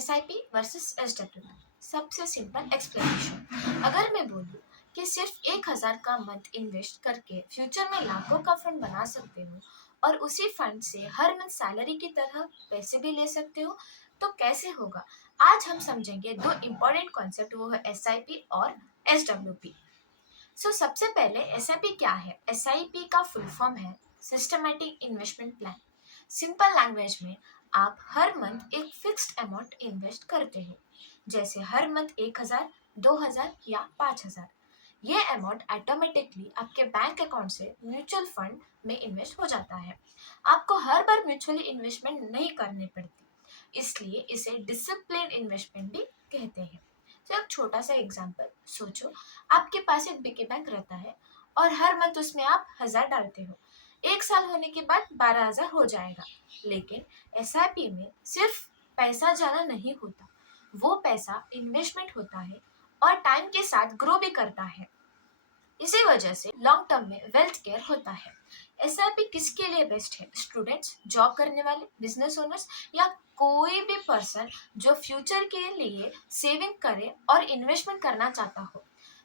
SIP versus SWP. सबसे simple explanation, अगर मैं बोलूँ कि सिर्फ 1,000 का मंथ इन्वेस्ट करके फ्यूचर में लाखों का फंड बना सकते हो और उसी फंड से हर मंथ सैलरी की तरह पैसे भी ले सकते हो, तो कैसे होगा। आज हम समझेंगे दो इम्पोर्टेंट कॉन्सेप्ट, वो है एसआईपी और एसडब्ल्यूपी। सबसे पहले एसआईपी क्या है। एसआईपी का फुल फॉर्म है systematic investment plan. Simple language में आप हर मंथ एक फिक्स्ड अमाउंट इन्वेस्ट करते हो, जैसे हर मंथ 1,000, 2,000 या 5,000। ये अमाउंट ऑटोमेटिकली आपके बैंक अकाउंट से म्यूचुअल फंड में इन्वेस्ट हो जाता है। आपको हर बार म्यूचुअली इन्वेस्टमेंट नहीं करनी पड़ती, इसलिए इसे डिसिप्लिन इन्वेस्टमेंट भी कहते हैं। तो एक छोटा सा एग्जांपल सोचो, आपके पास एक पिगी बैंक रहता है और हर मंथ उसमें आप 1,000 डालते हो। 1 साल होने के बाद 12,000 हो जाएगा। लेकिन एसआईपी में सिर्फ पैसा जाना नहीं होता, वो पैसा इन्वेस्टमेंट होता है और टाइम के साथ ग्रो भी करता है। इसी वजह से लॉन्ग टर्म में वेल्थ केयर होता है। एसआईपी किसके लिए बेस्ट है। स्टूडेंट्स, जॉब करने वाले, बिजनेस ओनर्स या कोई भी पर्सन जो फ्यूचर के लिए सेविंग करे और इन्वेस्टमेंट करना चाहता हो।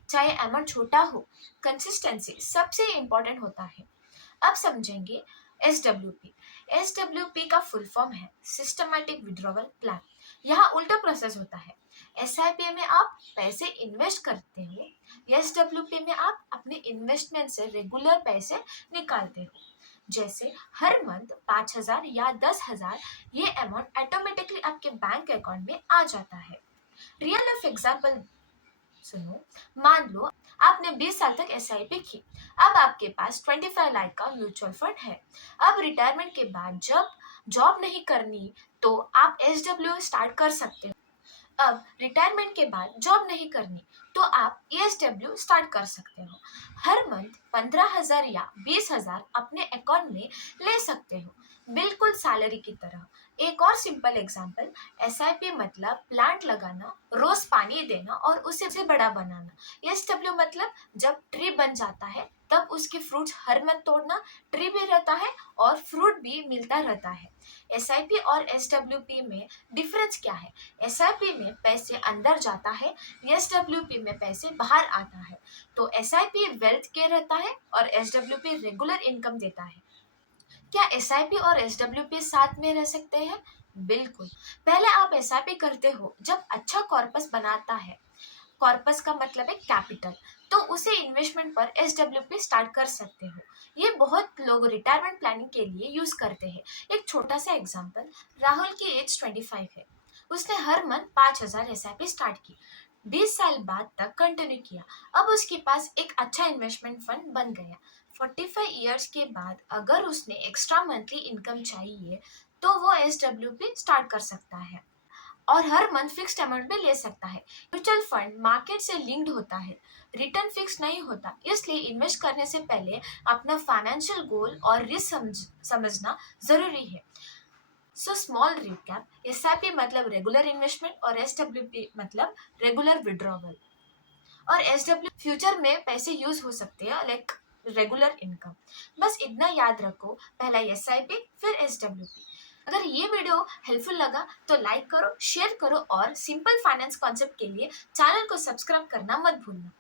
चाहे अमाउंट छोटा हो, कंसिस्टेंसी सबसे इम्पोर्टेंट होता है। अब समझेंगे एसडब्ल्यूपी। एसडब्ल्यूपी का फुल फॉर्म है सिस्टमैटिक विड्रॉवल प्लान। यहाँ उल्टा प्रोसेस होता है। एसआईपी में आप पैसे इन्वेस्ट करते हो, एसडब्ल्यूपी में आप अपने इन्वेस्टमेंट से रेगुलर पैसे निकालते हो। जैसे हर मंथ 5,000 या 10,000, ये अमाउंट ऑटोमेटिकली आपके बैंक अकाउंट में आ जाता है। रियल लाइफ एग्जांपल सुनो, मान लो आपने 20 साल तक एसआईपी की। अब आपके पास 25 लाख का म्यूचुअल फंड है। अब रिटायरमेंट के बाद जब जॉब नहीं करनी, तो आप एसडब्ल्यू स्टार्ट कर सकते हो। अब रिटायरमेंट के बाद जॉब नहीं करनी, तो आप ईएसडब्ल्यू स्टार्ट कर सकते हो। हर मंथ 15,000 या 20,000 अपने अकाउंट में ले सकते हो, बिल्कुल सैलरी की तरह। एक और सिंपल एग्जांपल, एसआईपी मतलब प्लांट लगाना, रोज पानी देना और उसे बड़ा बनाना। ईएसडब्ल्यू मतलब जब ट्री बन जाता है तब उसके फ्रूट्स हर मंथ तोड़ना, ट्री भी रहता है और फ्रूट भी मिलता रहता है। एसआईपी और एसडब्ल्यूपी में डिफरेंस क्या है। एसआईपी में पैसे अंदर जाता है, एसडब्ल्यूपी में पैसे बाहर आता है। तो एसआईपी वेल्थ केयर रहता है और एसडब्ल्यूपी रेगुलर इनकम देता है। क्या एसआईपी और एसडब्ल्यूपी साथ में रह सकते हैं? बिल्कुल। पहले आप एसआईपी करते हो जब अच्छा कॉर्पस बनाता है। कॉर्पस का मतलब है कैपिटल, तो उसे इन्वेस्टमेंट पर एसडब्ल्यूपी स्टार्ट कर सकते हो। ये बहुत लोग रिटायरमेंट प्लानिंग के लिए यूज करते हैं। एक छोटा सा एग्जांपल, राहुल की एज 25 है। उसने हर मंथ 5,000 एसआईपी स्टार्ट की, 20 साल बाद तक कंटिन्यू किया। अब उसके पास एक अच्छा इन्वेस्टमेंट फंड बन गया। 45 ईयर्स के बाद अगर उसने एक्स्ट्रा मंथली इनकम चाहिए, तो वो एसडब्ल्यूपी स्टार्ट कर सकता है और हर मंथ फिक्स्ड अमाउंट में ले सकता है। म्यूचुअल फंड मार्केट से लिंक्ड होता है, रिटर्न फिक्स नहीं होता, इसलिए इन्वेस्ट करने से पहले अपना फाइनेंशियल गोल और रिस्क समझना जरूरी है। स्मॉल रिकैप, एसआईपी मतलब रेगुलर इन्वेस्टमेंट और एसडब्ल्यूपी मतलब रेगुलर विड्रॉवल। और एसडब्ल्यू फ्यूचर में पैसे यूज हो सकते हैं, लाइक रेगुलर इनकम। बस इतना याद रखो, पहला एसआईपी फिर एसडब्ल्यूपी। अगर ये वीडियो हेल्पफुल लगा तो लाइक करो, शेयर करो और सिंपल फाइनेंस कॉन्सेप्ट के लिए चैनल को सब्सक्राइब करना मत भूलना।